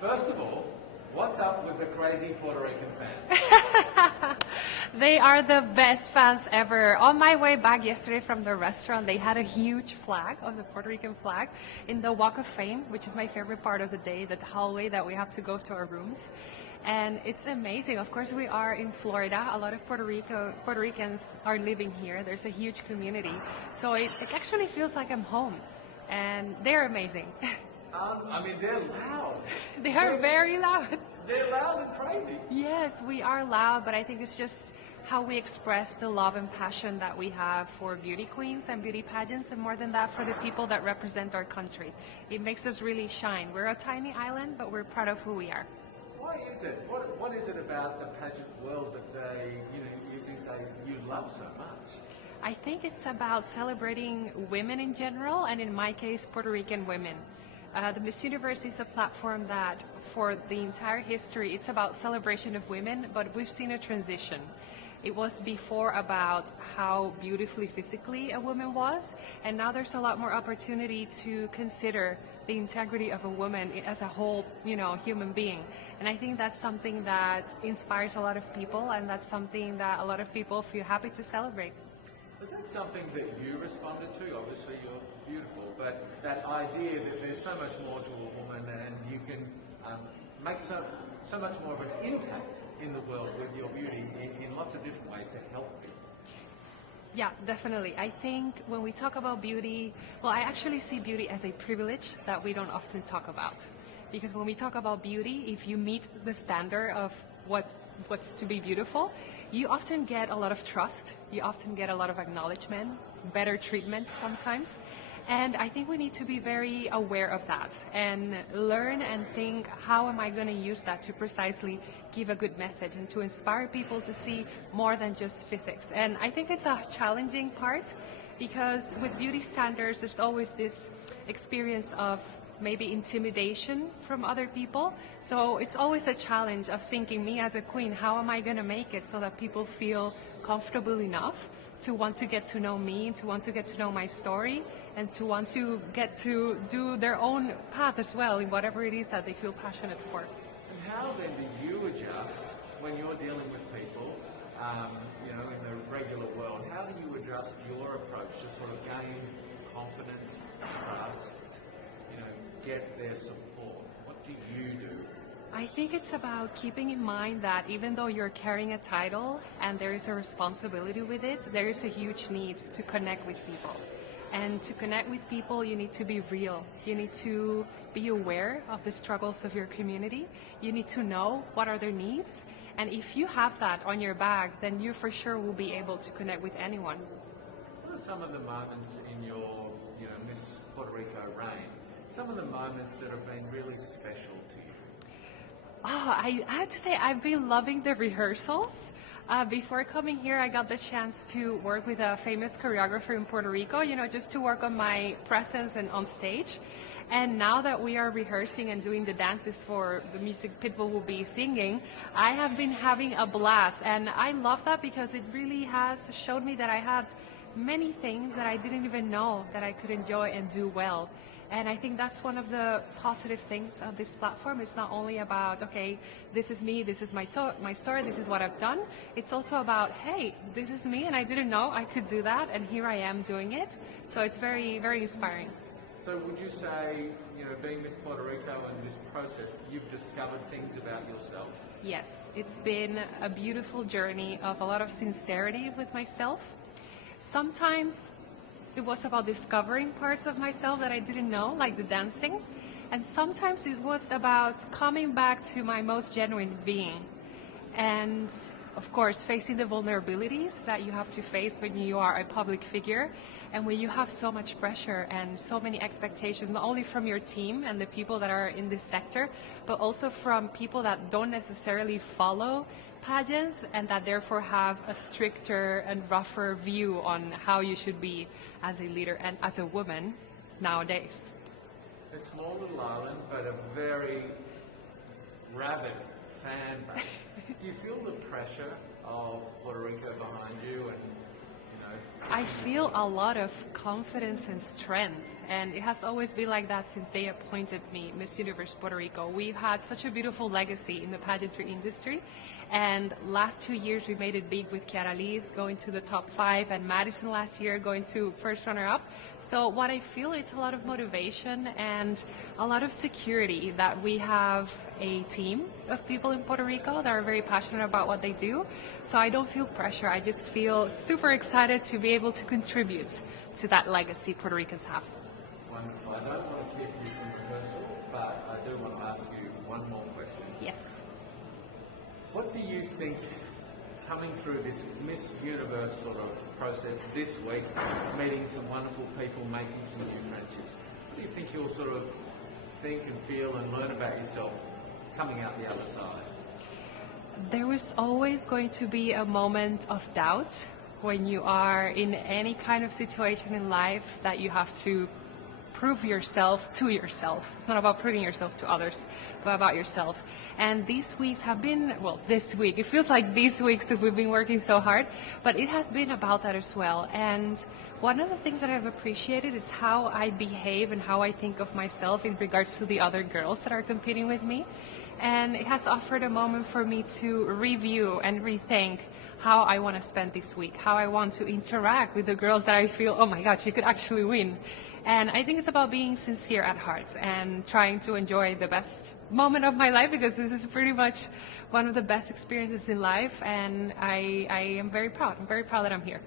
First of all, what's up with the crazy Puerto Rican fans? They are the best fans ever. On my way back yesterday from the restaurant, they had a huge flag of the Puerto Rican flag in the Walk of Fame, which is my favorite part of the day, the hallway that we have to go to our rooms. And it's amazing. Of course, we are in Florida. A lot of Puerto Ricans are living here. There's a huge community. So it actually feels like I'm home. And they're amazing. I mean, they're loud. They are very loud. They're loud and crazy. Yes, we are loud, but I think it's just how we express the love and passion that we have for beauty queens and beauty pageants, and more than that, for the people that represent our country. It makes us really shine. We're a tiny island, but we're proud of who we are. Why is it? What is it about the pageant world that you think you love so much? I think it's about celebrating women in general, and in my case, Puerto Rican women. The Miss Universe is a platform that, for the entire history, it's about celebration of women, but we've seen a transition. It was before about how beautifully physically a woman was, and now there's a lot more opportunity to consider the integrity of a woman as a whole, human being. And I think that's something that inspires a lot of people, and that's something that a lot of people feel happy to celebrate. Is that something that you responded to? Obviously, you're beautiful, but that idea that there's so much more to a woman and you can make so much more of an impact in the world with your beauty in lots of different ways to help people. Yeah, definitely. I think when we talk about beauty, well, I actually see beauty as a privilege that we don't often talk about. Because when we talk about beauty, if you meet the standard of what's to be beautiful, you often get a lot of trust, you often get a lot of acknowledgement, better treatment sometimes. And I think we need to be very aware of that and learn and think, how am I going to use that to precisely give a good message and to inspire people to see more than just physics. And I think it's a challenging part, because with beauty standards, there's always this experience of maybe intimidation from other people. So it's always a challenge of thinking, me as a queen, how am I going to make it so that people feel comfortable enough to want to get to know me, to want to get to know my story, and to want to get to do their own path as well in whatever it is that they feel passionate for. And how then do you adjust when you're dealing with people, in the regular world? How do you adjust your approach to sort of gain confidence, trust, get their support? What do you do? I think it's about keeping in mind that even though you're carrying a title and there is a responsibility with it, there is a huge need to connect with people. And to connect with people, you need to be real. You need to be aware of the struggles of your community. You need to know what are their needs. And if you have that on your bag, then you for sure will be able to connect with anyone. What are some of the moments in your, Miss Puerto Rico reign? Some of the moments that have been really special to you? Oh, I have to say, I've been loving the rehearsals. Before coming here, I got the chance to work with a famous choreographer in Puerto Rico, just to work on my presence and on stage. And now that we are rehearsing and doing the dances for the music Pitbull will be singing, I have been having a blast. And I love that because it really has showed me that I had many things that I didn't even know that I could enjoy and do well. And I think that's one of the positive things of this platform. It's not only about, okay, this is me, this is my story, this is what I've done. It's also about, hey, this is me and I didn't know I could do that, and here I am doing it. So it's very, very inspiring. So would you say, being Miss Puerto Rico and this process, you've discovered things about yourself? Yes, it's been a beautiful journey of a lot of sincerity with myself. Sometimes it was about discovering parts of myself that I didn't know, like the dancing. And sometimes it was about coming back to my most genuine being. And of course, facing the vulnerabilities that you have to face when you are a public figure and when you have so much pressure and so many expectations, not only from your team and the people that are in this sector, but also from people that don't necessarily follow pageants and that therefore have a stricter and rougher view on how you should be as a leader and as a woman nowadays. A small little island, but a very rabid fan base. Do you feel the pressure of Puerto Rico behind you? And I feel a lot of confidence and strength, and it has always been like that since they appointed me Miss Universe Puerto Rico. We've had such a beautiful legacy in the pageantry industry, and last 2 years we made it big with Kiara Lee's going to the top 5, and Madison last year going to first runner-up. So what I feel, it's a lot of motivation and a lot of security that we have a team of people in Puerto Rico that are very passionate about what they do. So I don't feel pressure. I just feel super excited to be able to contribute to that legacy Puerto Ricans have. Wonderful. I don't want to keep you from rehearsal, but I do want to ask you one more question. Yes. What do you think, coming through this Miss Universe sort of process this week, meeting some wonderful people, making some new friendships, what do you think you'll sort of think and feel and learn about yourself coming out the other side? There was always going to be a moment of doubt when you are in any kind of situation in life that you have to prove yourself to yourself. It's not about proving yourself to others, but about yourself. And these weeks have been, well, this week, it feels like these weeks that we've been working so hard, but it has been about that as well. And one of the things that I've appreciated is how I behave and how I think of myself in regards to the other girls that are competing with me. And it has offered a moment for me to review and rethink how I want to spend this week, how I want to interact with the girls that I feel, oh my God, she could actually win. And I think it's about being sincere at heart and trying to enjoy the best moment of my life, because this is pretty much one of the best experiences in life, and I am very proud. I'm very proud that I'm here.